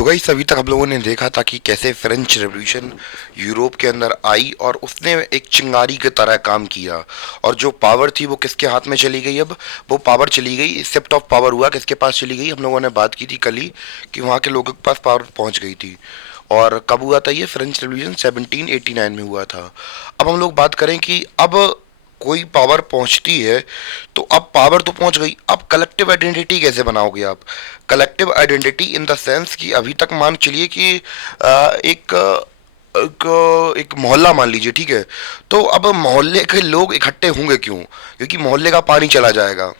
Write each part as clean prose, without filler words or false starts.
तो गाइस अभी तक हम लोगों ने देखा था कि कैसे फ्रेंच रेवोल्यूशन यूरोप के अंदर आई और उसने एक चिंगारी की तरह काम किया। और जो पावर थी वो किसके हाथ में चली गई अब? वो पावर चली गई, शिफ्ट ऑफ पावर हुआ, किसके पास चली गई? हम लोगों ने बात की थी कल ही कि वहाँ के लोगों के पास पावर पहुँच गई थी। और कब हुआ था ये फ्रेंच रेवोल्यूशन? 1789 में हुआ था। अब हम लोग बात करें कि अब कोई पावर पहुंचती है तो अब पावर तो पहुंच गई, अब कलेक्टिव आइडेंटिटी कैसे बनाओगे आप? Collective identity in the sense कि अभी तक मान चलिए कि एक एक मोहल्ला मान लीजिए, ठीक है? तो अब मोहल्ले के लोग इकट्ठे होंगे क्यों? क्योंकि मोहल्ले का पानी चला जाएगा।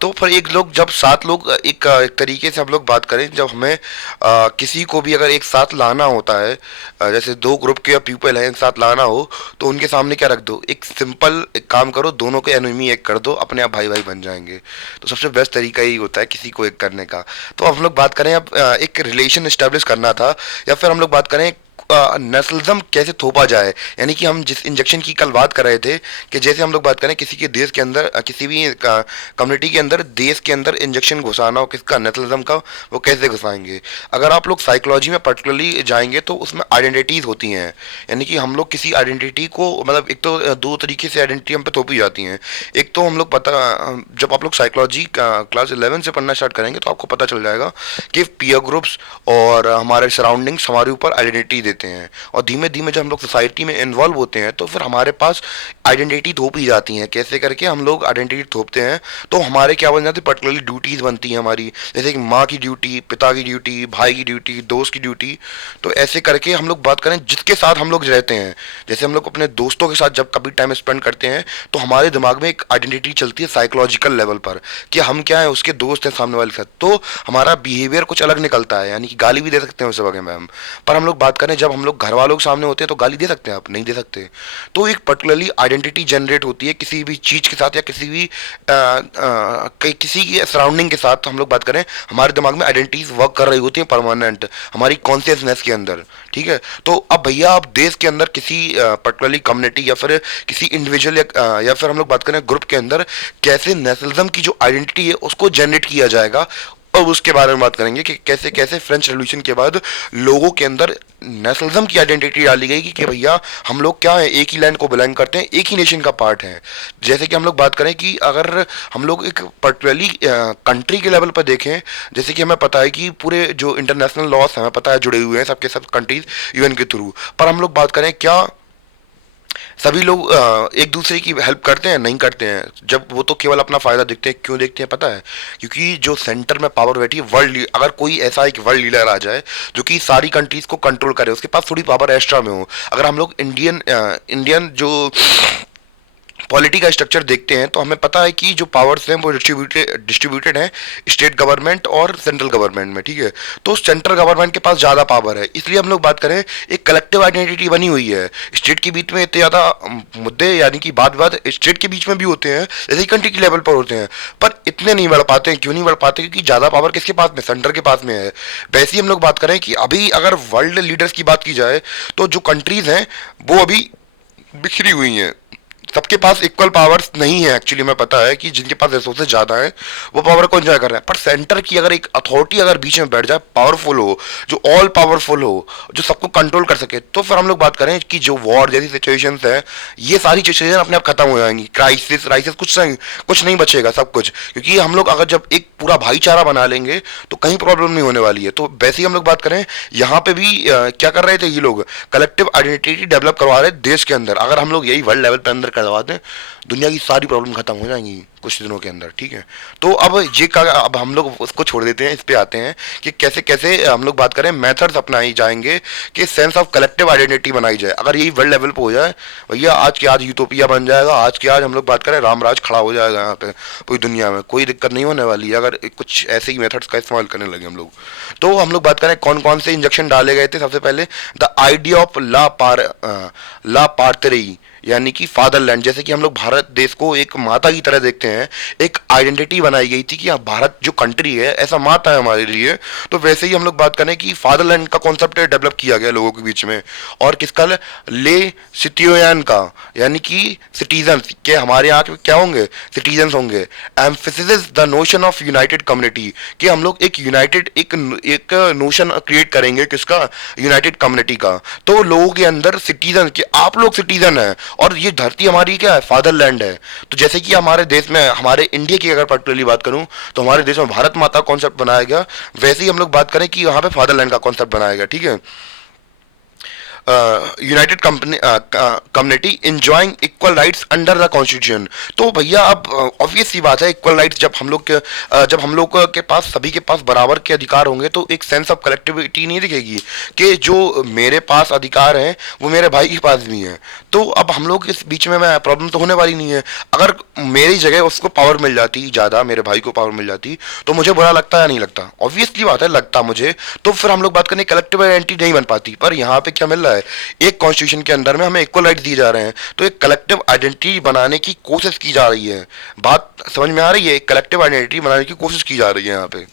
तो फिर एक लोग जब सात लोग एक तरीके से हम लोग बात करें, जब हमें किसी को भी अगर एक साथ लाना होता है, जैसे दो ग्रुप के पीपल हैं एक साथ लाना हो, तो उनके सामने क्या रख दो? एक सिंपल एक काम करो, दोनों के एनिमी एक कर दो, अपने आप भाई भाई बन जाएंगे। तो सबसे बेस्ट तरीका यही होता है किसी को एक करने का। तो हम लोग बात करें अब एक रिलेशन एस्टेब्लिश करना था, या फिर हम लोग बात करें नेशनलिज्म कैसे थोपा जाए। यानी कि हम जिस इंजेक्शन की कल बात कर रहे थे कि जैसे हम लोग बात करें किसी के देश के अंदर किसी भी कम्युनिटी के अंदर देश के अंदर इंजेक्शन घुसाना हो किसका? नेशनलिज्म का। वो कैसे घुसाएंगे? अगर आप लोग साइकोलॉजी में पर्टिकुलरली जाएंगे तो उसमें आइडेंटिटीज होती हैं। यानी कि हम लोग किसी आइडेंटिटी को मतलब एक तो दो तरीके से आइडेंटिटी हम पे थोपी जाती हैं। एक तो हम लोग पता जब आप लोग साइकोलॉजी क्लास 11 से पढ़ना स्टार्ट करेंगे तो आपको पता चल जाएगा कि पीयर ग्रुप्स और हमारे सराउंडिंग्स हमारे ऊपर आइडेंटिटी देते हैं। और धीमे धीमे जब हम लोग सोसाइटी में इन्वॉल्व होते हैं तो फिर हमारे पास आइडेंटिटी थोपी जाती हैं। कैसे करके हम लोग आइडेंटिटी थोपते हैं? तो हमारे क्या बन जाती है? पर्टिकुलरली ड्यूटीज बनती हैं हमारी, जैसे कि माँ की ड्यूटी, पिता की ड्यूटी, भाई की ड्यूटी, दोस्त की ड्यूटी। तो ऐसे करके हम लोग बात करें जिसके साथ हम लोग रहते हैं, जैसे हम लोग अपने दोस्तों के साथ जब कभी टाइम स्पेंड करते हैं तो हमारे दिमाग में एक आइडेंटिटी चलती है साइकोलॉजिकल लेवल पर कि हम क्या है, उसके दोस्त हैं सामने वाले के साथ। तो हमारा बिहेवियर कुछ अलग निकलता है, यानी कि गाली भी दे सकते हैं उस वक्त में हम। पर हम लोग बात करें जब हम लोग घर वालों के सामने होते हैं तो गाली दे सकते हैं आप? नहीं दे सकते। तो एक पर्टिकुलरली आइडेंटिटी जनरेट होती है किसी भी चीज के साथ या किसी भी किसी की सराउंडिंग के साथ। हम लोग बात करें हमारे दिमाग में आइडेंटिटीज वर्क कर रही होती हैं परमानेंट हमारी कॉन्शियसनेस के अंदर, ठीक है? तो अब भैया आप देश के अंदर किसी पर्टिकुलरली कम्युनिटी या फिर किसी इंडिविजुअल या फिर हम लोग बात करें ग्रुप के अंदर कैसे नेशनलिज्म की जो आइडेंटिटी है उसको जनरेट किया जाएगा। अब उसके बारे में बात करेंगे कि कैसे कैसे फ्रेंच रेवोल्यूशन के बाद लोगों के अंदर नेशनलिज्म की आइडेंटिटी डाली गई कि भैया हम लोग क्या है, एक ही लैंड को बिलोंग करते हैं, एक ही नेशन का पार्ट है। जैसे कि हम लोग बात करें कि अगर हम लोग एक पर्टिकुलरली कंट्री के लेवल पर देखें, जैसे कि हमें पता है कि पूरे जो इंटरनेशनल लॉस हमें पता है जुड़े हुए हैं सबके सब कंट्रीज यूएन के थ्रू। पर हम लोग बात करें क्या सभी लोग एक दूसरे की हेल्प करते हैं? नहीं करते हैं। जब वो तो केवल अपना फायदा देखते हैं। क्यों देखते हैं पता है? क्योंकि जो सेंटर में पावर बैठी है वर्ल्ड, अगर कोई ऐसा एक वर्ल्ड लीडर आ जाए जो कि सारी कंट्रीज को कंट्रोल करे, उसके पास थोड़ी पावर एक्स्ट्रा में हो। अगर हम लोग इंडियन जो पॉलिटी का स्ट्रक्चर देखते हैं तो हमें पता है कि जो पावर्स हैं वो डिस्ट्रीब्यूटेड हैं स्टेट गवर्नमेंट और सेंट्रल गवर्नमेंट में, ठीक है? तो सेंट्रल गवर्नमेंट के पास ज़्यादा पावर है, इसलिए हम लोग बात करें एक कलेक्टिव आइडेंटिटी बनी हुई है। स्टेट के बीच में इतने ज़्यादा मुद्दे यानी कि बात बात स्टेट के बीच में भी होते हैं जैसे कंट्री के लेवल पर होते हैं, पर इतने नहीं बढ़ पाते हैं। क्यों नहीं बढ़ पाते? क्योंकि ज़्यादा पावर किसके पास में? सेंटर के पास में है। वैसे ही हम लोग बात करें कि अभी अगर वर्ल्ड लीडर्स की बात की जाए तो जो कंट्रीज हैं वो अभी बिखरी हुई हैं, सबके पास इक्वल पावर्स नहीं है। एक्चुअली हमें पता है कि जिनके पास रिसोर्सेज ज़्यादा है वो पावर को एंजॉय कर रहे हैं, पर सेंटर की अगर एक अथॉरिटी अगर बीच में बैठ जाए, पावरफुल हो, जो ऑल पावरफुल हो, जो सबको कंट्रोल कर सके, तो फिर हम लोग बात करें कि जो वॉर जैसी सिचुएशंस है ये सारी सिचुएशन अपने आप खत्म हो जाएंगी। क्राइसिस राइसिस कुछ नहीं बचेगा, सब कुछ। क्योंकि हम लोग अगर जब एक पूरा भाईचारा बना लेंगे तो कहीं प्रॉब्लम नहीं होने वाली है। तो वैसे ही हम लोग बात करें यहाँ पे भी क्या कर रहे थे ये लोग? कलेक्टिव आइडेंटिटी डेवलप करवा रहे देश के अंदर। अगर हम लोग यही वर्ल्ड लेवल पे अंदर करवा दें, दुनिया की सारी प्रॉब्लम खत्म हो जाएंगी कुछ दिनों के अंदर, ठीक है? तो अब अब हम लोग उसको छोड़ देते हैं, इस पे आते हैं कि कैसे कैसे हम लोग बात करें मेथड्स अपनाई जाएंगे कि सेंस ऑफ कलेक्टिव आइडेंटिटी बनाई जाए। अगर यही वर्ल्ड लेवल पे हो जाए भैया, आज के आज यूटोपिया बन जाएगा। आज के आज हम लोग बात करें रामराज खड़ा हो जाएगा यहाँ पे पूरी दुनिया में, कोई दिक्कत नहीं होने वाली है अगर कुछ ऐसे ही मेथड्स का इस्तेमाल करने लगे हम लोग। तो हम लोग बात करें कौन कौन से इंजेक्शन डाले गए थे। सबसे पहले द आइडिया ऑफ ला पार्टरी, यानी कि फादरलैंड, जैसे कि हम लोग भारत देश को एक माता की तरह देखते हैं, एक आइडेंटिटी बनाई गई थी कि हाँ भारत जो कंट्री है ऐसा माता है हमारे लिए, तो वैसे ही हम लोग बात करें कि फादरलैंड का कॉन्सेप्ट डेवलप किया गया लोगों के बीच में। और किसका? ले सिटियोयन का, यानी कि सिटीजन के, हमारे यहाँ के क्या होंगे? सिटीजन होंगे। Emphasis the notion of United community, कि हम लोग एक यूनाइटेड एक नोशन क्रिएट करेंगे, किसका? यूनाइटेड कम्युनिटी का। तो लोगों के अंदर सिटीजन कि आप लोग सिटीजन हैं और ये धरती हमारी क्या है? फादरलैंड है। तो जैसे कि हमारे देश में, हमारे इंडिया की अगर पर्टिकुलरली बात करूं, तो हमारे देश में भारत माता कॉन्सेप्ट बनाया गया, वैसे ही हम लोग बात करें कि यहाँ पे फादरलैंड का कॉन्सेप्ट बनाया गया। ठीक है, United community enjoying equal rights under the constitution. तो भैया अब ऑब्वियस सी बात है, इक्वल राइट्स जब हम लोग जब हम लोग के पास, सभी के पास बराबर के अधिकार होंगे, तो एक सेंस ऑफ कलेक्टिविटी नहीं दिखेगी कि जो मेरे पास अधिकार हैं वो मेरे भाई के पास भी हैं। तो अब हम लोग इस बीच में प्रॉब्लम तो होने वाली नहीं है। अगर मेरी जगह उसको पावर मिल जाती ज़्यादा, मेरे भाई को पावर मिल जाती, तो मुझे बुरा लगता या नहीं लगता? ऑब्वियसली बात है, लगता मुझे। तो फिर हम लोग बात करें कलेक्टिव आइडेंटिटी नहीं बन पाती। पर यहाँ पे क्या मिल रहा है? एक कॉन्स्टिट्यूशन के अंदर में हमें इक्वल राइट्स दिए जा रहे हैं, तो एक कलेक्टिव आइडेंटिटी बनाने की कोशिश की जा रही है। बात समझ में आ रही है? एक कलेक्टिव आइडेंटिटी बनाने की कोशिश की जा रही है यहाँ पे।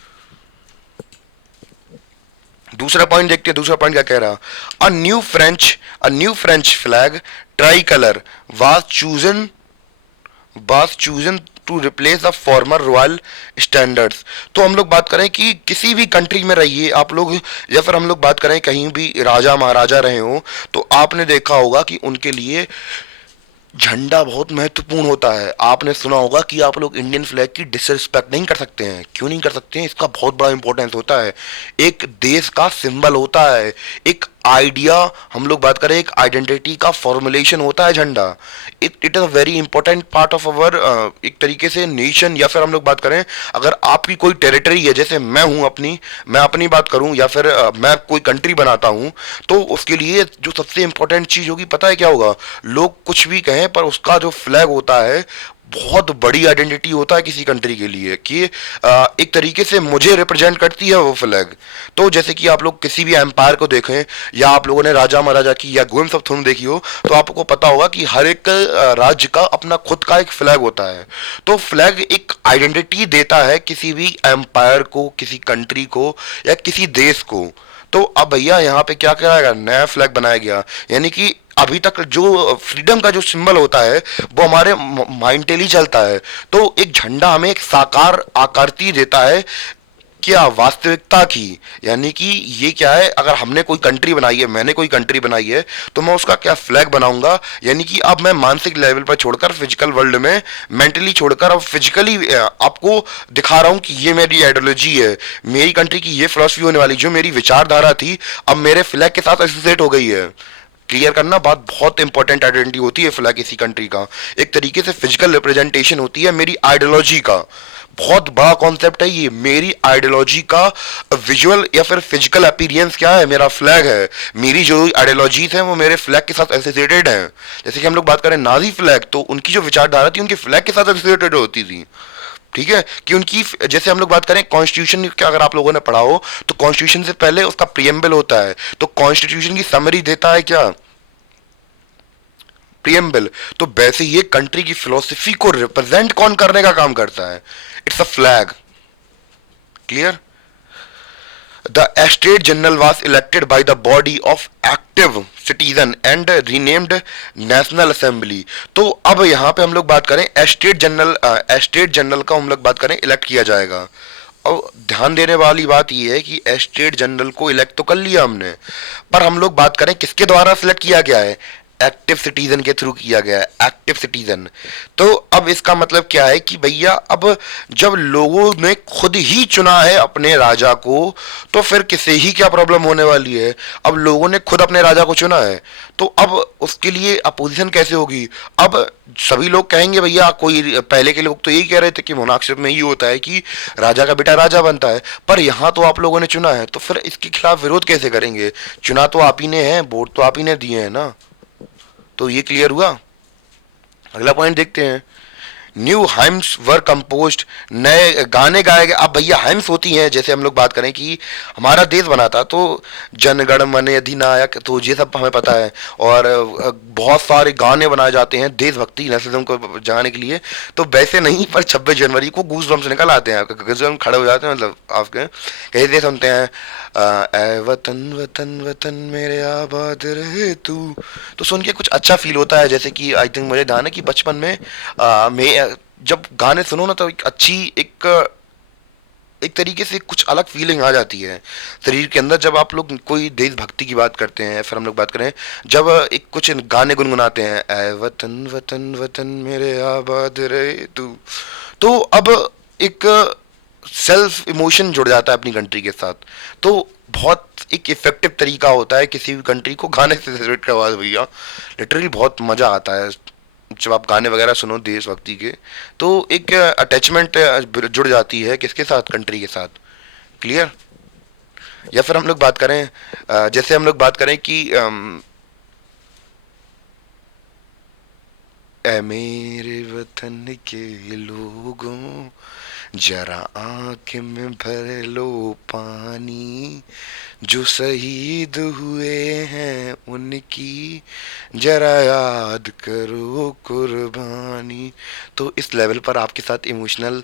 दूसरा पॉइंट देखते हैं, दूसरा पॉइंट क्या कह रहा? A new French flag tricolour was chosen to replace the former royal standards. तो हम लोग बात करें कि किसी भी कंट्री में रहिए आप लोग, या फिर हम लोग बात करें कहीं भी राजा महाराजा रहे हो, तो आपने देखा होगा कि उनके लिए झंडा बहुत महत्वपूर्ण होता है। आपने सुना होगा कि आप लोग इंडियन फ्लैग की डिसरिस्पेक्ट नहीं कर सकते हैं। क्यों नहीं कर सकते हैं? इसका बहुत बड़ा इंपॉर्टेंस होता है, एक देश का सिंबल होता है, एक आइडिया, हम लोग बात करें एक आइडेंटिटी का फॉर्मुलेशन होता है झंडा। It is a very important part of our एक तरीके से नेशन, या फिर हम लोग बात करें अगर आपकी कोई टेरिटरी है, जैसे मैं हूं अपनी, मैं अपनी बात करूं, या फिर मैं कोई कंट्री बनाता हूं, तो उसके लिए जो सबसे इंपॉर्टेंट चीज होगी पता है क्या होगा? लोग कुछ भी कहें पर उसका जो फ्लैग होता है बहुत बड़ी आइडेंटिटी होता है किसी कंट्री के लिए, कि एक तरीके से मुझे रिप्रेजेंट करती है वो फ्लैग। तो जैसे कि आप लोग किसी भी एम्पायर को देखें, या आप लोगों ने राजा महाराजा की या गेम्स ऑफ थ्रोन देखी हो, तो आपको पता होगा कि हर एक राज्य का अपना खुद का एक फ्लैग होता है। तो फ्लैग एक आइडेंटिटी देता है किसी भी एम्पायर को, किसी कंट्री को, या किसी देश को। तो अब भैया यहाँ पे क्या कराया गया? नया फ्लैग बनाया गया, यानी कि अभी तक जो फ्रीडम का जो सिंबल होता है वो हमारे माइंड ही चलता है। तो एक झंडा हमें एक साकार आकृति देता है क्या? वास्तविकता की। यानी कि ये क्या है, अगर हमने कोई कंट्री बनाई है, मैंने कोई कंट्री बनाई है, तो मैं उसका क्या फ्लैग बनाऊंगा? यानी कि अब मैं मानसिक लेवल पर छोड़कर, फिजिकल वर्ल्ड में मेंटली छोड़कर, अब फिजिकली आपको दिखा रहा हूं कि ये मेरी आइडियोलॉजी है, मेरी कंट्री की ये फिलॉसफी होने वाली, जो मेरी विचारधारा थी अब मेरे फ्लैग के साथ एसोसिएट हो गई है। क्लियर करना बात, बहुत इंपॉर्टेंट आइडेंटिटी होती है फ्लैग किसी कंट्री का, एक तरीके से फिजिकल रिप्रेजेंटेशन होती है मेरी आइडियोलॉजी का। बहुत बड़ा कॉन्सेप्ट है ये, मेरी आइडियोलॉजी का विजुअल या फिर फिजिकल अपीयरेंस क्या है? मेरा फ्लैग है। मेरी जो आइडियोलॉजीज हैं वो मेरे फ्लैग के साथ एसोसिएटेड हैं। जैसे कि हम लोग बात करें नाजी फ्लैग, तो उनकी जो विचारधारा थी उनके फ्लैग के साथ एसोसिएटेड होती थी। ठीक है, कि उनकी, जैसे हम लोग बात करें कॉन्स्टिट्यूशन का, अगर आप लोगों ने पढ़ा हो तो कॉन्स्टिट्यूशन से पहले उसका प्रियम्बल होता है, तो कॉन्स्टिट्यूशन की समरी देता है क्या? प्रियम्बल। तो वैसे ये कंट्री की फिलोसफी को रिप्रेजेंट कौन करने का काम करता है? It's a flag. Clear? The state general was elected by the body of active citizen and renamed national assembly. तो अब यहाँ पे हम लोग बात करें स्टेट जनरल का हम लोग बात करें इलेक्ट किया जाएगा। और ध्यान देने वाली बात यह है कि स्टेट जनरल को इलेक्ट तो कर लिया हमने, पर हम लोग बात करें किसके द्वारा सिलेक्ट किया गया है? एक्टिव सिटीजन के थ्रू किया गया है, एक्टिव सिटीजन। तो अब इसका मतलब क्या है कि भैया अब जब लोगों ने खुद ही चुना है अपने राजा को, तो फिर किसे ही क्या प्रॉब्लम होने वाली है? अब लोगों ने खुद अपने राजा को चुना है, तो अब उसके लिए अपोजिशन कैसे होगी? अब सभी लोग कहेंगे भैया, कोई पहले के लोग तो यही कह रहे थे कि मोनार्शिप में ही होता है कि राजा का बेटा राजा बनता है, पर यहाँ तो आप लोगों ने चुना है, तो फिर इसके खिलाफ विरोध कैसे करेंगे? चुना तो आप ही ने है, वोट तो आप ही ने दिए हैं ना। तो ये क्लियर हुआ? अगला पॉइंट देखते हैं। न्यू हाइम्स वर कंपोज्ड, नए गाने गाए गए। अब भैया हाइम्स होती हैं, जैसे हम लोग बात करें कि हमारा देश बना था तो जनगण मन अधिनायक, तो ये सब हमें पता है। और बहुत सारे गाने बनाए जाते हैं देशभक्ति नेशनलिज्म को जगाने के लिए। तो वैसे नहीं, पर 26 जनवरी को गूज बम्स निकल आते हैं, गजब खड़े हो जाते हैं, मतलब आपके कहते सुनते हैं ए वतन वतन वतन मेरे आबाद रहे तू। तो सुन के कुछ अच्छा फील होता है। जैसे कि आई थिंक मुझे ध्यान है कि बचपन में मैं जब गाने सुनो ना तो एक अच्छी एक तरीके से कुछ अलग फीलिंग आ जाती है शरीर के अंदर। जब आप लोग कोई देशभक्ति की बात करते हैं, फिर हम लोग बात करें जब एक कुछ गाने गुनगुनाते हैं, ऐ वतन वतन वतन मेरे आबाद रहे तू, तो अब एक सेल्फ इमोशन जुड़ जाता है अपनी कंट्री के साथ। तो बहुत एक इफेक्टिव तरीका होता है किसी भी कंट्री को गाने से सेलिब्रेट करवा दो भैया। लिटरली बहुत मजा आता है जब आप गाने वगैरह सुनो देशभक्ति के। तो एक अटैचमेंट जुड़ जाती है किसके साथ, कंट्री के साथ। क्लियर। या फिर हम लोग बात करें जैसे हम लोग बात करें कि ऐ मेरे वतन के लोगों जरा आंख में भर लो पानी, जो शहीद हुए हैं उनकी जरा याद करो कुर्बानी। तो इस लेवल पर आपके साथ इमोशनल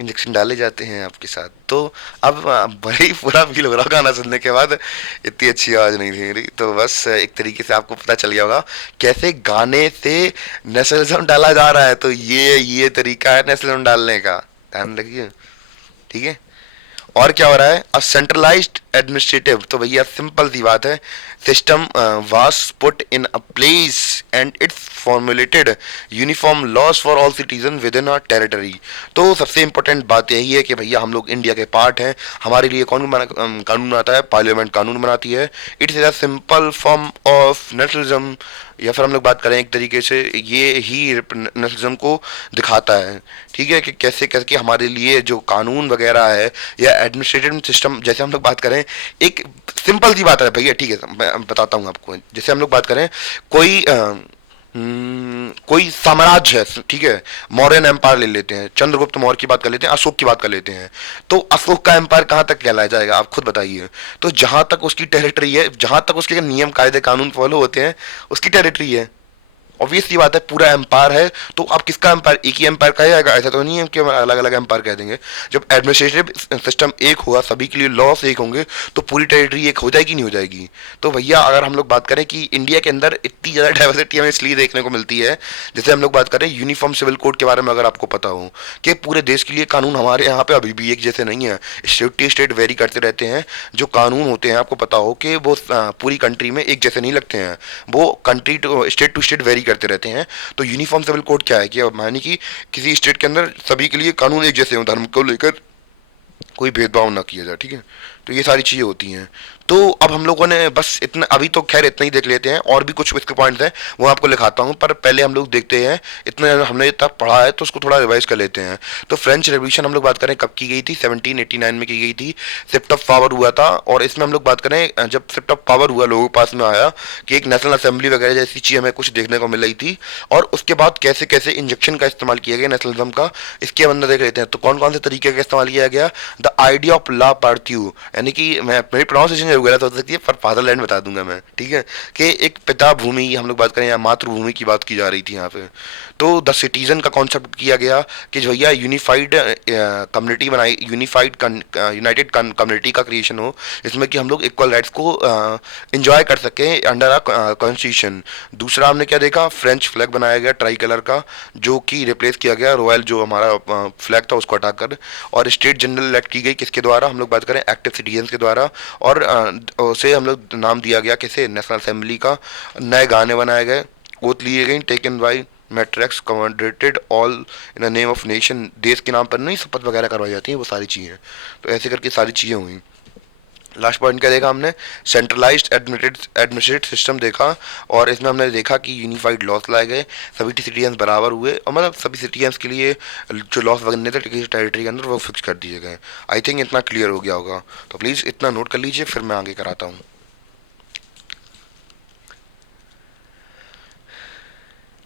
इंजेक्शन डाले जाते हैं आपके साथ। तो अब बड़ा ही पूरा फील हो रहा गाना सुनने के बाद। इतनी अच्छी आवाज़ नहीं थी मेरी, तो बस एक तरीके से आपको पता चल गया होगा कैसे गाने से नेशनलिज्म डाला जा रहा है। तो ये तरीका है नेशनलिज्म डालने का, ध्यान रखिए। ठीक है। और क्या हो रहा है, अ सेंट्रलाइज्ड एडमिनिस्ट्रेटिव, तो भैया सिंपल सी बात है, system was put in a place and its formulated uniform laws for all citizen within a territory. तो सबसे इंपॉर्टेंट बात यही है कि भैया हम लोग इंडिया के पार्ट हैं, हमारे लिए कौन कानून बनाता है, पार्लियामेंट कानून बनाती है। It's a simple form of nationalism. या फिर हम लोग बात करें एक तरीके से ये ही नेशनलिज्म को दिखाता है। ठीक है, कि कैसे कैसे हमारे लिए जो कानून वगैरह है या एडमिनिस्ट्रेटिव सिस्टम, जैसे हम लोग बात करें एक सिंपल सी बात है भैया। ठीक है, मैं बताता हूँ आपको। जैसे हम लोग बात करें कोई कोई साम्राज्य है, ठीक है, मौर्यन एम्पायर ले लेते हैं, चंद्रगुप्त मौर्य की बात कर लेते हैं, अशोक की बात कर लेते हैं। तो अशोक का एम्पायर कहाँ तक कहलाया जाएगा, आप खुद बताइए। तो जहां तक उसकी टेरिटरी है, जहां तक उसके नियम कायदे कानून फॉलो होते हैं, उसकी टेरिटरी है। ऑब्वियस सी बात है, पूरा एम्पायर है तो आप किसका एम्पायर, एक ही एम्पायर कहा जाएगा, ऐसा तो नहीं है कि अलग अलग एम्पायर कह देंगे। जब एडमिनिस्ट्रेटिव सिस्टम एक हुआ, सभी के लिए लॉस एक होंगे, तो पूरी टेरिटरी एक हो जाएगी नहीं हो जाएगी। तो भैया अगर हम लोग बात करें कि इंडिया के अंदर इतनी ज़्यादा डाइवर्सिटी हमें इसलिए देखने को मिलती है, जैसे हम लोग बात करें यूनिफॉर्म सिविल कोड के बारे में, अगर आपको पता हो कि पूरे देश के लिए कानून हमारे यहाँ पे अभी भी एक जैसे नहीं है, स्टेट टू स्टेट वेरी करते रहते हैं। जो कानून होते हैं आपको पता हो कि वो पूरी कंट्री में एक जैसे नहीं लगते हैं, वो कंट्री टू स्टेट वेरी करते रहते हैं। तो यूनिफॉर्म सिविल कोड क्या है कि मानी कि किसी स्टेट के अंदर सभी के लिए कानून एक जैसे हो, धर्म को लेकर कोई भेदभाव ना किया जाए। ठीक है, तो ये सारी चीज़ें होती हैं। तो अब हम लोगों ने बस इतना, अभी तो खैर इतना ही देख लेते हैं, और भी कुछ इसके पॉइंट्स हैं वो आपको लिखाता हूँ, पर पहले हम लोग देखते हैं, इतना हमने इतना पढ़ा है तो उसको थोड़ा रिवाइज कर लेते हैं। तो फ्रेंच रेवोल्यूशन हम लोग बात करें कब की गई थी, 1789 में की गई थी, शिफ्ट ऑफ पावर हुआ था। और इसमें हम लोग बात करें जब शिफ्ट ऑफ पावर हुआ, लोगों के पास में आया कि एक नेशनल असेंबली वगैरह जैसी चीज़ हमें कुछ देखने को मिल रही थी। और उसके बाद कैसे कैसे इंजेक्शन का इस्तेमाल किया गया नेशनलिज्म का, इसके अंदर देख लेते हैं। तो कौन कौन से तरीके का इस्तेमाल किया गया, द आइडिया ऑफ ला पार्थ्यू, यानी कि मैं मेरी प्रोनाउंसिएशन गलत हो सकती है पर फादरलैंड बता दूंगा मैं। ठीक है, कि एक पिता भूमि हम लोग बात करें या मातृभूमि की बात की जा रही थी यहाँ पे। तो द सिटीजन का कॉन्सेप्ट किया गया कि जो भैया यूनिफाइड कम्युनिटी बनाई, यूनिफाइड यूनाइटेड कम्युनिटी का क्रिएशन हो, जिसमें कि हम लोग इक्वल राइट्स को इंजॉय कर सकें अंडर अ कॉन्स्टिट्यूशन। दूसरा हमने क्या देखा, फ्रेंच फ्लैग बनाया गया ट्राई कलर का, जो कि रिप्लेस किया गया रॉयल जो हमारा फ्लैग था उसको हटाकर। और स्टेट जनरल इलेक्ट की गई किसके द्वारा, हम लोग बात करें एक्टिव सिटीजन के द्वारा। और उसे हम लोग नाम दिया गया किसे, नेशनल असेंबली का। नए गाने बनाए गए, ओथ लिए गई, taken by matrix commanded all in the name of nation, देश के नाम पर नहीं शपथ वगैरह करवाई जाती हैं वो सारी चीज़ें। तो ऐसे करके सारी चीज़ें हुई। लास्ट पॉइंट क्या देखा हमने, सेंट्रलाइज्ड एडमिनिस्ट्रेटिव सिस्टम देखा। और इसमें हमने देखा कि यूनिफाइड लॉस लाए गए, सभी सिटीजन्स बराबर हुए, और मतलब सभी सिटीजन्स के लिए जो लॉस बनने थे टेरिटरी के अंदर वो फिक्स कर दिए गए। आई थिंक इतना क्लियर हो गया होगा, तो प्लीज़ इतना नोट कर लीजिए, फिर मैं आगे कराता हूँ।